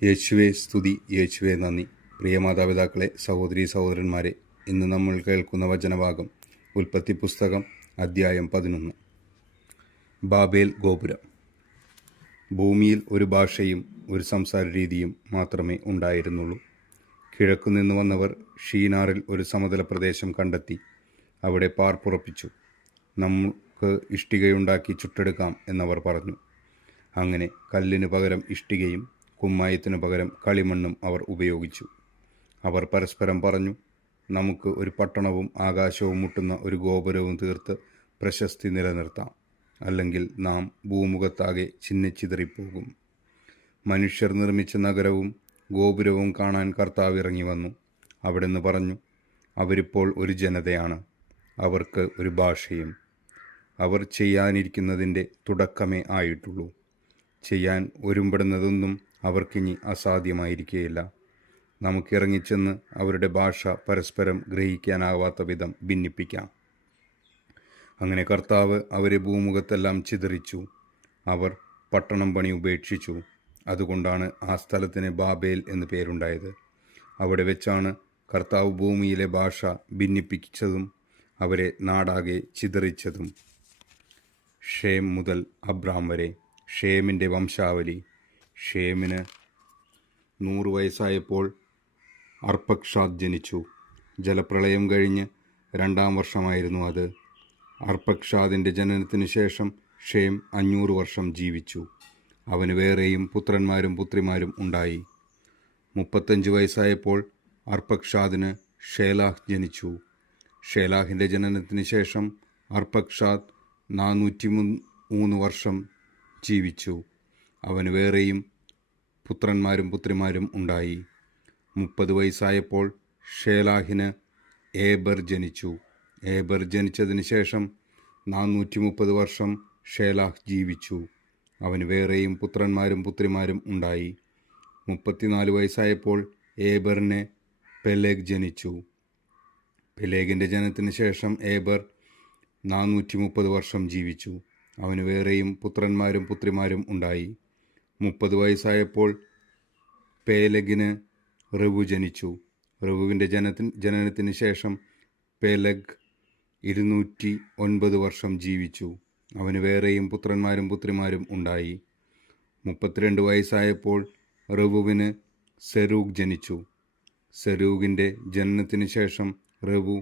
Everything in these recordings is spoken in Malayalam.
യേശുവെ സ്തുതി, യേശുവെ നന്ദി. പ്രിയ മാതാപിതാക്കളെ, സഹോദരീ സഹോദരന്മാരെ, ഇന്ന് നമ്മൾ കേൾക്കുന്ന വചനഭാഗം ഉൽപ്പത്തി പുസ്തകം അധ്യായം 11. ബാബേൽ ഗോപുരം. ഭൂമിയിൽ ഒരു ഭാഷയും ഒരു സംസാര രീതിയും മാത്രമേ ഉണ്ടായിരുന്നുള്ളൂ. കിഴക്കുനിന്ന് വന്നവർ ഷീനാറിൽ ഒരു സമതല പ്രദേശം കണ്ടെത്തി അവിടെ പാർപ്പുറപ്പിച്ചു. നമുക്ക് ഇഷ്ടികയുണ്ടാക്കി ചുട്ടെടുക്കാം എന്നവർ പറഞ്ഞു. അങ്ങനെ കല്ലിന് പകരം ഇഷ്ടികയും കുമ്മായത്തിനു പകരം കളിമണ്ണും അവർ ഉപയോഗിച്ചു. അവർ പരസ്പരം പറഞ്ഞു, നമുക്ക് ഒരു പട്ടണവും ആകാശവും മുട്ടുന്ന ഒരു ഗോപുരവും തീർത്ത് പ്രശസ്തി നിലനിർത്താം, അല്ലെങ്കിൽ നാം ഭൂമുഖത്താകെ ചിന്നിച്ചിതറിപ്പോകും. മനുഷ്യർ നിർമ്മിച്ച നഗരവും ഗോപുരവും കാണാൻ കർത്താവ് ഇറങ്ങി വന്നു. അവിടുന്ന് പറഞ്ഞു, അവരിപ്പോൾ ഒരു ജനതയാണ്, അവർക്ക് ഒരു ഭാഷയും. അവർ ചെയ്യാനിരിക്കുന്നതിൻ്റെ തുടക്കമേ ആയിട്ടുള്ളൂ. ചെയ്യാൻ ഒരുമ്പെടുന്നതൊന്നും അവർക്കിനി അസാധ്യമായിരിക്കുകയില്ല. നമുക്കിറങ്ങിച്ചെന്ന് അവരുടെ ഭാഷ പരസ്പരം ഗ്രഹിക്കാനാവാത്ത വിധം ഭിന്നിപ്പിക്കാം. അങ്ങനെ കർത്താവ് അവരെ ഭൂമുഖത്തെല്ലാം ചിതറിച്ചു. അവർ പട്ടണം പണി ഉപേക്ഷിച്ചു. അതുകൊണ്ടാണ് ആ സ്ഥലത്തിന് ബാബേൽ എന്ന് പേരുണ്ടായത്. അവിടെ വെച്ചാണ് കർത്താവ് ഭൂമിയിലെ ഭാഷ ഭിന്നിപ്പിച്ചതും അവരെ നാടാകെ ചിതറിച്ചതും. ഷേം മുതൽ അബ്രാം വരെ. ഷേമിൻ്റെ വംശാവലി. ഷേമിന് 100 വയസ്സായപ്പോൾ അർപ്പക്ഷാദ് ജനിച്ചു. ജലപ്രളയം കഴിഞ്ഞ് 2-ാം വർഷമായിരുന്നു അത്. അർപ്പക്ഷാദിൻ്റെ ജനനത്തിന് ശേഷം ഷേം 500 വർഷം ജീവിച്ചു. അവന് വേറെയും പുത്രന്മാരും പുത്രിമാരും ഉണ്ടായി. 35 വയസ്സായപ്പോൾ അർപ്പക്ഷാദിന് ഷേലാഹ് ജനിച്ചു. ഷേലാഹിൻ്റെ ജനനത്തിന് ശേഷം അർപ്പക്ഷാദ് 403 വർഷം ജീവിച്ചു. അവന് വേറെയും പുത്രന്മാരും പുത്രിമാരും ഉണ്ടായി. 30 വയസ്സായപ്പോൾ ഷേലാഹിന് ഏബർ ജനിച്ചു. ഏബർ ജനിച്ചതിന് ശേഷം 430 വർഷം ഷേലാഹ് ജീവിച്ചു. അവന് വേറെയും പുത്രന്മാരും പുത്രിമാരും ഉണ്ടായി. 34 വയസ്സായപ്പോൾ ഏബറിന് പെലേഗ് ജനിച്ചു. പെലേഗിൻ്റെ ജനനത്തിന് ശേഷം ഏബർ 430 വർഷം ജീവിച്ചു. അവന് വേറെയും പുത്രന്മാരും പുത്രിമാരും ഉണ്ടായി. 30 വയസ്സായപ്പോൾ പേലെഗിന് റവു ജനിച്ചു. റവുവിൻ്റെ ജനനത്തിന് ശേഷം പേലെഗ് 209 വർഷം ജീവിച്ചു. അവന് വേറെയും പുത്രന്മാരും പുത്രിമാരും ഉണ്ടായി. 32 വയസ്സായപ്പോൾ റവുവിന് സെരൂഗ് ജനിച്ചു. സെരൂഗിൻ്റെ ജനനത്തിന് ശേഷം റവു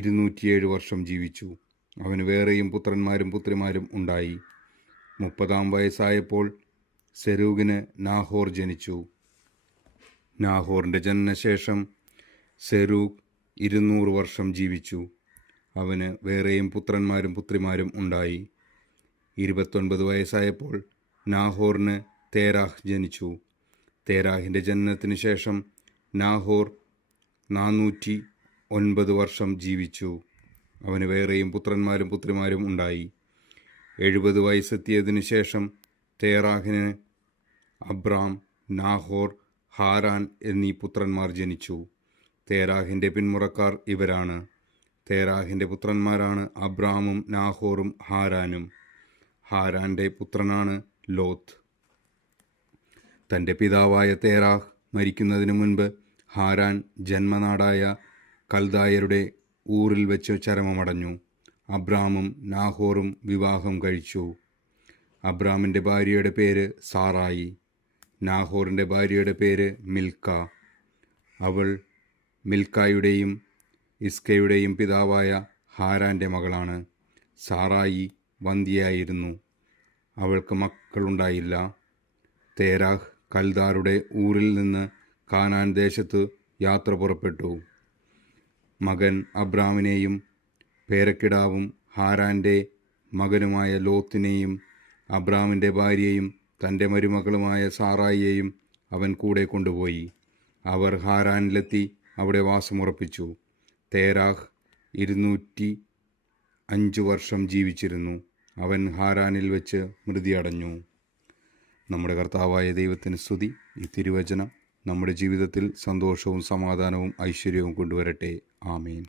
207 വർഷം ജീവിച്ചു. അവന് വേറെയും പുത്രന്മാരും പുത്രിമാരും ഉണ്ടായി. 30-ാം വയസ്സായപ്പോൾ സെരൂഗിന് നാഹോർ ജനിച്ചു. നാഹോറിൻ്റെ ജനനശേഷം സെരൂഗ് 200 വർഷം ജീവിച്ചു. അവന് വേറെയും പുത്രന്മാരും പുത്രിമാരും ഉണ്ടായി. 29 വയസ്സായപ്പോൾ നാഹോറിന് തേരാഹ് ജനിച്ചു. തേരാഹിൻ്റെ ജനനത്തിന് ശേഷം നാഹോർ 409 വർഷം ജീവിച്ചു. അവന് വേറെയും പുത്രന്മാരും പുത്രിമാരും ഉണ്ടായി. 70 വയസ്സെത്തിയതിനു ശേഷം തേരാഹിന് അബ്രാം, നാഹോർ, ഹാരാൻ എന്നീ പുത്രന്മാർ ജനിച്ചു. തേരാഹിൻ്റെ പിന്മുറക്കാർ ഇവരാണ്. തേരാഹിൻ്റെ പുത്രന്മാരാണ് അബ്രാമും നാഹോറും ഹാരാനും. ഹാരാൻ്റെ പുത്രനാണ് ലോത്ത്. തൻ്റെ പിതാവായ തേരാഹ് മരിക്കുന്നതിന് മുൻപ് ഹാരാൻ ജന്മനാടായ കൽദായരുടെ ഊറിൽ വെച്ച് ചരമമടഞ്ഞു. അബ്രാമും നാഹോറും വിവാഹം കഴിച്ചു. അബ്രാമിൻ്റെ ഭാര്യയുടെ പേര് സാറായി. നാഹോറിൻ്റെ ഭാര്യയുടെ പേര് മിൽക്ക. അവൾ മിൽക്കായുടെയും ഇസ്കയുടെയും പിതാവായ ഹാരാൻ്റെ മകളാണ്. സാറായി വന്ധ്യയായിരുന്നു. അവൾക്ക് മക്കളുണ്ടായില്ല. തേരാഹ് കൽദാരുടെ ഊറിൽ നിന്ന് കാനാൻ ദേശത്ത് യാത്ര പുറപ്പെട്ടു. മകൻ അബ്രാമിനെയും പേരക്കിടാവും ഹാരാൻ്റെ മകനുമായ ലോത്തിനെയും അബ്രാമിൻ്റെ ഭാര്യയെയും തൻ്റെ മരുമകളുമായ സാറായിയെയും അവൻ കൂടെ കൊണ്ടുപോയി. അവർ ഹാരാനിലെത്തി അവിടെ വാസമുറപ്പിച്ചു. തേരാഹ് 205 വർഷം ജീവിച്ചിരുന്നു. അവൻ ഹാരാനിൽ വെച്ച് മൃതിയടഞ്ഞു. നമ്മുടെ കർത്താവായ ദൈവത്തിന് സ്തുതി. ഈ തിരുവചനം നമ്മുടെ ജീവിതത്തിൽ സന്തോഷവും സമാധാനവും ഐശ്വര്യവും കൊണ്ടുവരട്ടെ. ആമേൻ.